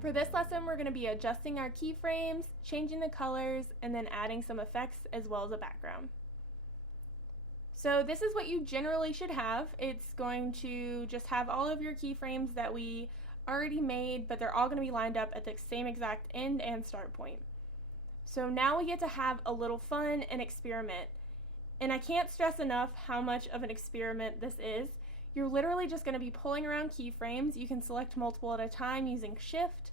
For this lesson, we're going to be adjusting our keyframes, changing the colors, and then adding some effects as well as a background. So this is what you generally should have. It's going to just have all of your keyframes that we already made, but they're all going to be lined up at the same exact end and start point. So now we get to have a little fun and experiment. And I can't stress enough how much of an experiment this is. You're literally just going to be pulling around keyframes. You can select multiple at a time using Shift.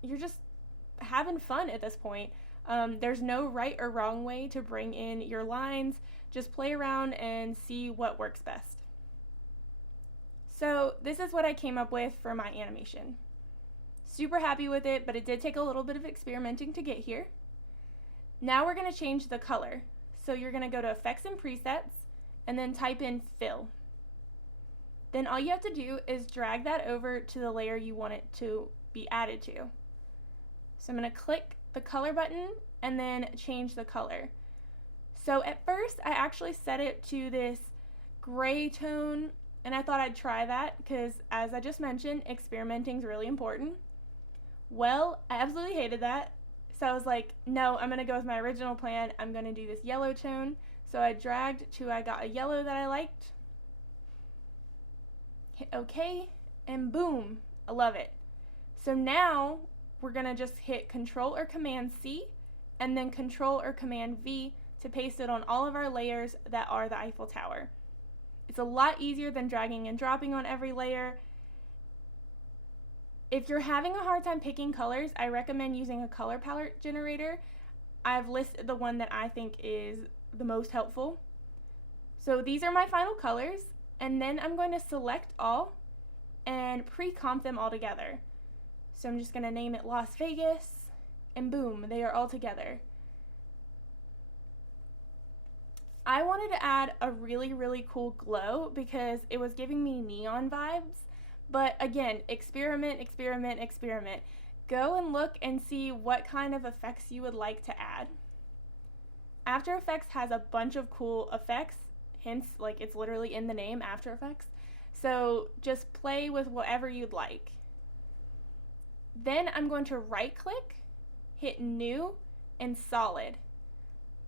You're just having fun at this point. There's no right or wrong way to bring in your lines. Just play around and see what works best. So this is what I came up with for my animation. Super happy with it, but it did take a little bit of experimenting to get here. Now we're going to change the color. So you're going to go to Effects and Presets and then type in Fill. Then all you have to do is drag that over to the layer you want it to be added to. So I'm going to click the color button and then change the color. So at first I actually set it to this gray tone, and I thought I'd try that because, as I just mentioned, experimenting is really important. Well, I absolutely hated that. So I was like, no, I'm going to go with my original plan. I'm going to do this yellow tone. So I dragged till I got a yellow that I liked. Hit OK, and boom, I love it. So now we're going to just hit Control or Command C and then Control or Command V to paste it on all of our layers that are the Eiffel Tower. It's a lot easier than dragging and dropping on every layer. If you're having a hard time picking colors, I recommend using a color palette generator. I've listed the one that I think is the most helpful. So these are my final colors, and then I'm going to select all and pre-comp them all together. So I'm just going to name it Las Vegas, and boom, they are all together. I wanted to add a really, really cool glow because it was giving me neon vibes. But again, experiment, experiment, experiment. Go and look and see what kind of effects you would like to add. After Effects has a bunch of cool effects, hence, like, it's literally in the name, After Effects. So just play with whatever you'd like. Then I'm going to right-click, hit New, and Solid.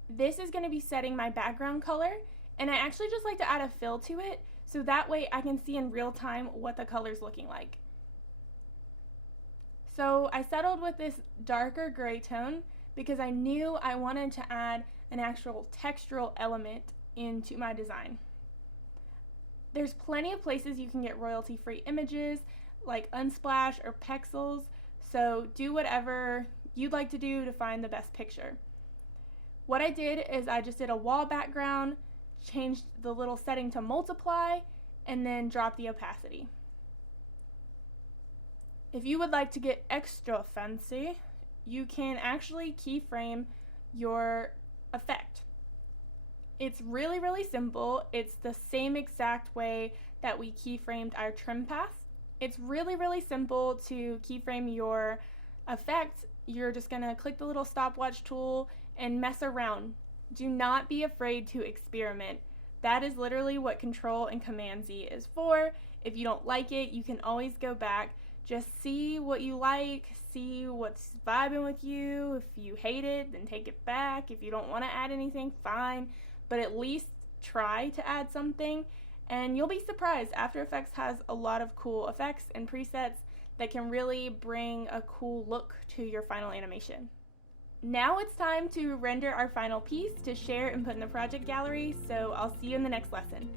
This is going to be setting my background color, and I actually just like to add a fill to it so that way I can see in real time what the color's looking like. So I settled with this darker gray tone because I knew I wanted to add an actual textural element into my design. There's plenty of places you can get royalty-free images like Unsplash or Pexels, so do whatever you'd like to do to find the best picture. What I did is I just did a wall background, changed the little setting to multiply, and then dropped the opacity. If you would like to get extra fancy, you can actually keyframe your effect. It's really, really simple. It's the same exact way that we keyframed our trim path. It's really, really simple to keyframe your effect. You're just going to click the little stopwatch tool and mess around. Do not be afraid to experiment. That is literally what Control and Command Z is for. If you don't like it, you can always go back. Just see what you like, see what's vibing with you. If you hate it, then take it back. If you don't want to add anything, fine. But at least try to add something, and you'll be surprised. After Effects has a lot of cool effects and presets that can really bring a cool look to your final animation. Now it's time to render our final piece to share and put in the project gallery, so I'll see you in the next lesson.